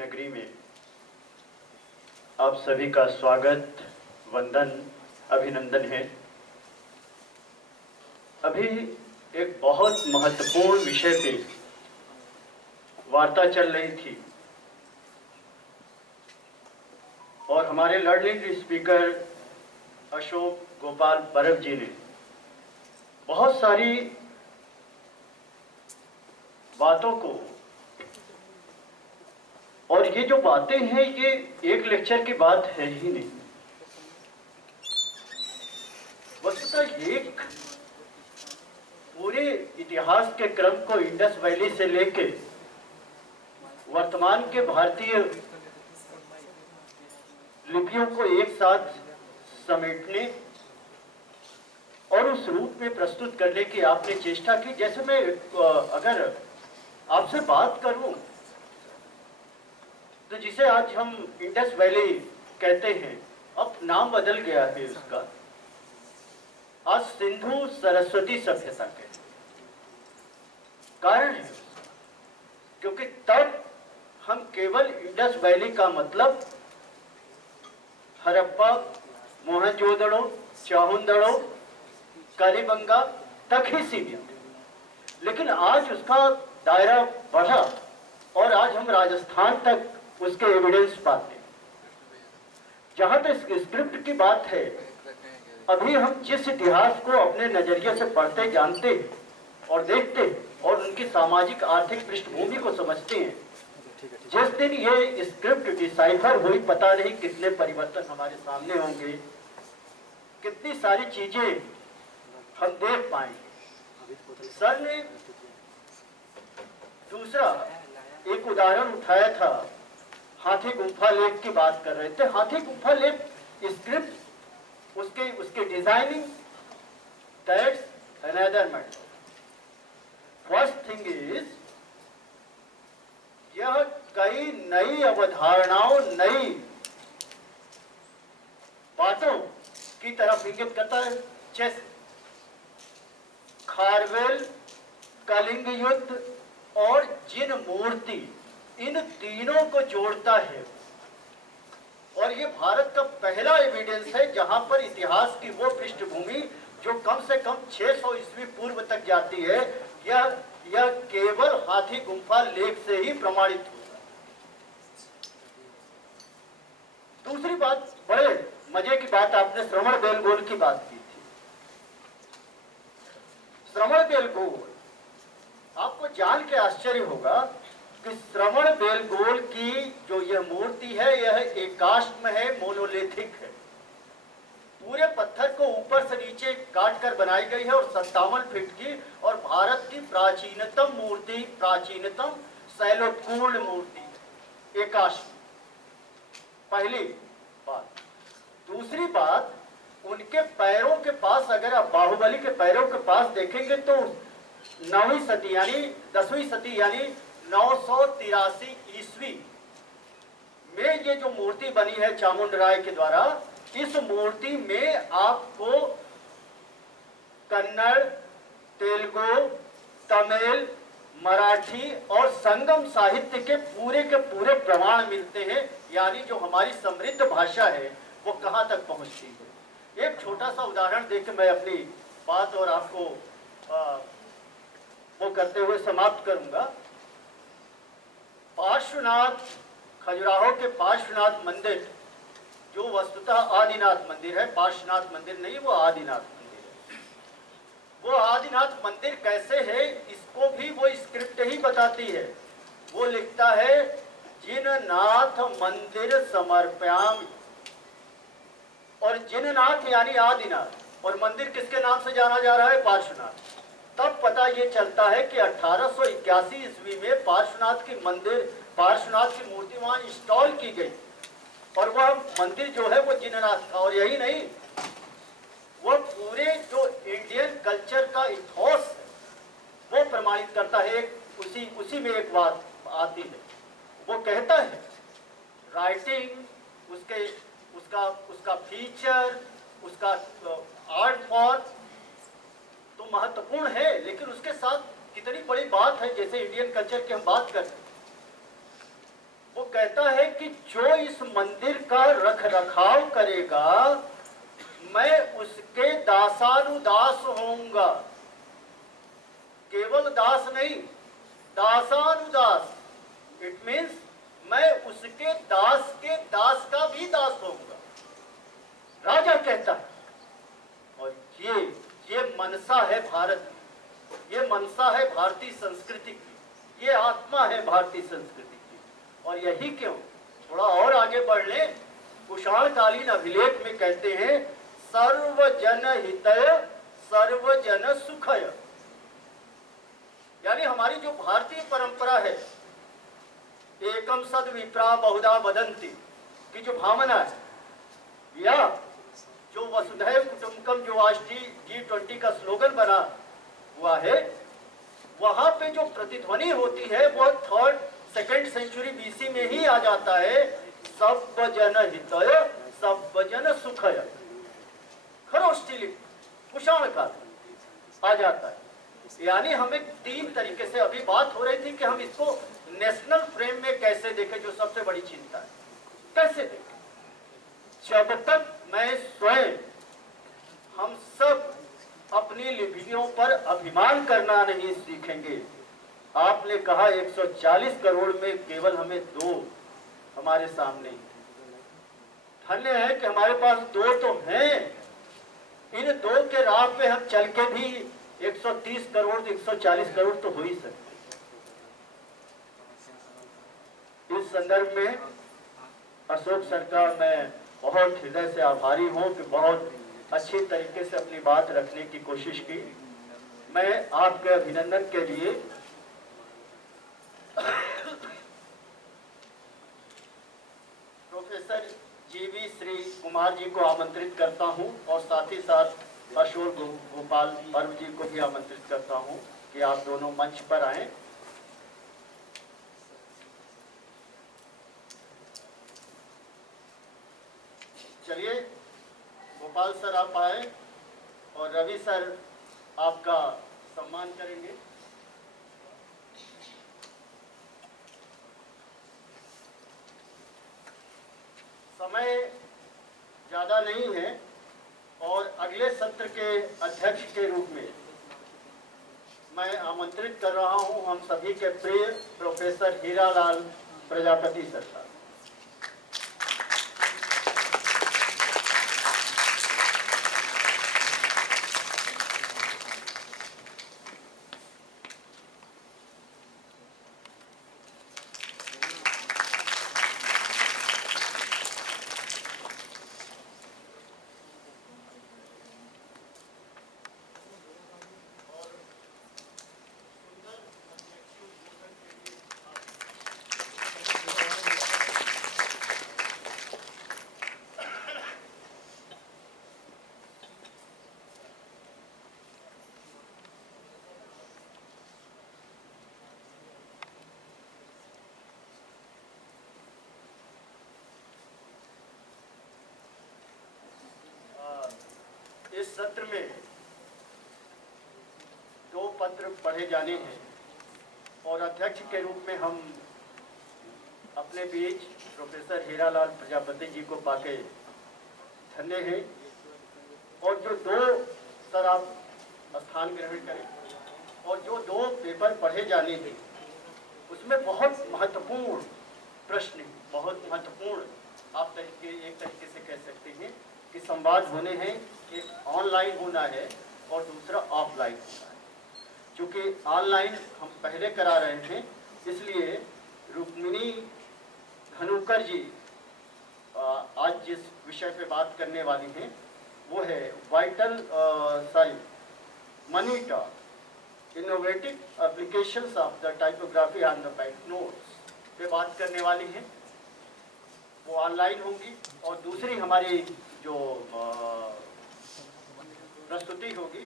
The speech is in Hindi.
नगरी में आप सभी का स्वागत, वंदन, अभिनंदन है। अभी एक बहुत महत्वपूर्ण विषय पे वार्ता चल रही थी और हमारे लर्निंग स्पीकर अशोक गोपाल परब जी ने बहुत सारी बातों को, और ये जो बातें हैं ये एक लेक्चर की बात है ही नहीं। वस्तुतः एक पूरे इतिहास के क्रम को इंडस वैली से लेके वर्तमान के भारतीय लिपियों को एक साथ समेटने और उस रूप में प्रस्तुत करने की आपने चेष्टा की। जैसे मैं अगर आपसे बात करूं तो जिसे आज हम इंडस वैली कहते हैं, अब नाम बदल गया है उसका, आज सिंधु सरस्वती सभ्यता के कारण है। क्योंकि तब हम केवल इंडस वैली का मतलब हड़प्पा, मोहनजोदड़ो, चाहुंदड़ो, कालीबंगा तक ही सीमित, लेकिन आज उसका दायरा बढ़ा और आज हम राजस्थान तक उसके एविडेंस पाते हैं। जहां तक स्क्रिप्ट की बात है, अभी हम जिस इतिहास को अपने नजरिए से पढ़ते, जानते हैं और देखते हैं और उनकी सामाजिक आर्थिक पृष्ठभूमि को समझते हैं, जिस दिन ये स्क्रिप्ट डिसाइफर हुई, पता नहीं कितने परिवर्तन हमारे सामने होंगे, कितनी सारी चीजें हम देख पाएंगे। सर ने दूसरा एक उदाहरण उठाया था, हाथी गुम्फा लेक की बात कर रहे थे। हाथी गुम्फा लेक स्क्रिप्ट, उसके designing, that's another matter. First thing is, यह कई नई अवधारणाओं, नई बातों की तरफ इंगित करता है। जैसे खारवेल, कलिंग युद्ध और जिन मूर्ति, इन तीनों को जोड़ता है। और ये भारत का पहला एविडेंस है जहां पर इतिहास की वो पृष्ठभूमि जो कम से कम 600 ईस्वी पूर्व तक जाती है, यह केवल हाथी गुम्फा लेक से ही प्रमाणित होगा। दूसरी बात, बड़े मजे की बात, आपने श्रवण बेलगोल की बात की थी। श्रवण बेलगोल, आपको जान के आश्चर्य होगा कि श्रवण बेलगोल की जो यह मूर्ति है, यह एकाश्म है, मोनोलिथिक है। पूरे पत्थर को ऊपर से नीचे काट कर बनाई गई है और 57 फीट की, और भारत की प्राचीनतम मूर्ति, प्राचीनतम शैलोत्पूर्ण मूर्ति एकाश्म। पहली बात। दूसरी बात, उनके पैरों के पास, अगर आप बाहुबली के पैरों के पास देखेंगे तो 9वीं सदी यानी 10वीं सदी यानी 983 ईस्वी में ये जो मूर्ति बनी है चामुंडराय के द्वारा, इस मूर्ति में आपको कन्नड़, तेलुगु, तमिल, मराठी और संगम साहित्य के पूरे प्रमाण मिलते हैं। यानी जो हमारी समृद्ध भाषा है वो कहां तक पहुंचती है। एक छोटा सा उदाहरण देकर मैं अपनी बात और आपको वो करते हुए समाप्त करूंगा। पार्श्वनाथ, खजुराहो के पार्श्वनाथ मंदिर, जो वस्तुतः आदिनाथ मंदिर है, पार्श्वनाथ मंदिर नहीं, वो आदिनाथ मंदिर है। वो आदिनाथ मंदिर कैसे है, इसको भी वो स्क्रिप्ट ही बताती है। वो लिखता है, जिननाथ मंदिर समर्प्याम, और जिननाथ यानी आदिनाथ, और मंदिर किसके नाम से जाना जा रहा है, पार्श्वनाथ। तब पता ये चलता है कि 1881 ईस्वी में पार्श्वनाथ की मंदिर, पार्श्वनाथ की मूर्ति वहां इंस्टॉल की गई, और वह मंदिर जो है वो जिननाथ था। और यही नहीं, वह पूरे जो इंडियन कल्चर का इथोस वो प्रमाणित करता है। उसी में एक बात आती है, वो कहता है राइटिंग, उसका फीचर, उसका आर्ट फॉर्म तो महत्वपूर्ण है, लेकिन उसके साथ कितनी बड़ी बात है। जैसे इंडियन कल्चर की हम बात करते हैं, वो कहता है कि जो इस मंदिर का रख रखाव करेगा मैं उसके दासानुदास होऊंगा। केवल दास नहीं, दासानुदास। इट मीन्स मैं उसके दास के दास का भी दास होऊंगा, राजा कहता है। और ये मनसा है भारत की, ये मनसा है भारतीय संस्कृति की, ये आत्मा है भारतीय संस्कृति की। और यही क्यों, थोड़ा और आगे बढ़ लें, कुषाणकालीन अभिलेख में कहते हैं सर्वजन हितय सर्वजन सुखय। यानी हमारी जो भारतीय परंपरा है, एकम सद विप्रा बहुधा वदंती की जो भावना है, या जो वसुधैव कुटुंबकम जो आज G20 का स्लोगन बना हुआ है, वहां पे जो प्रतिध्वनि होती है वो 3rd-2nd सेंचुरी BC में ही आ जाता है, सर्वजन हितय सर्वजन सुखय। खरोष्ठीलिपि कुषाण काल आ जाता है। यानी हमें 3 तरीके से, अभी बात हो रही थी कि हम इसको नेशनल फ्रेम में कैसे देखें, जो सबसे बड़ी चिंता है, कैसे देखें। जब तक मैं स्वयं, हम सब अपनी लिपियों पर अभिमान करना नहीं सीखेंगे। आपने कहा 140 करोड़ में केवल हमें 2 हमारे सामने, धन्य है कि हमारे पास 2 तो हैं। इन 2 के राह पे हम चल के भी 130 करोड़ 140 करोड़ तो हो ही सकते। इस संदर्भ में अशोक सर का मैं बहुत हृदय से आभारी हूं कि बहुत अच्छी तरीके से अपनी बात रखने की कोशिश की। मैं आपके अभिनंदन के लिए प्रोफेसर जीवी श्री कुमार जी को आमंत्रित करता हूं और साथ ही साथ अशोक गोपाल पर्व जी को भी आमंत्रित करता हूं कि आप दोनों मंच पर आएं। चलिए, गोपाल सर आप आए और रवि सर आपका सम्मान करेंगे। समय ज़्यादा नहीं है और अगले सत्र के अध्यक्ष के रूप में मैं आमंत्रित कर रहा हूं हम सभी के प्रिय प्रोफेसर हीरालाल प्रजापति सर का। इस सत्र में 2 पत्र पढ़े जाने हैं और अध्यक्ष के रूप में हम अपने बीच प्रोफेसर हीरालाल प्रजापति जी को पाके धन्य हैं। और जो 2 सर आप स्थान ग्रहण करें और जो 2 पेपर पढ़े जाने हैं उसमें बहुत महत्वपूर्ण प्रश्न, बहुत महत्वपूर्ण आप एक तरीके से कह सकते हैं कि संवाद होने हैं। एक ऑनलाइन होना है और दूसरा ऑफलाइन होना है। क्योंकि ऑनलाइन हम पहले करा रहे थे, इसलिए रुक्मिणी धनुकर जी आज जिस विषय पे बात करने वाली हैं वो है monitor innovative applications of the typography on the bank notes पे बात करने वाली हैं। वो ऑनलाइन होंगी। और दूसरी हमारी जो प्रस्तुति होगी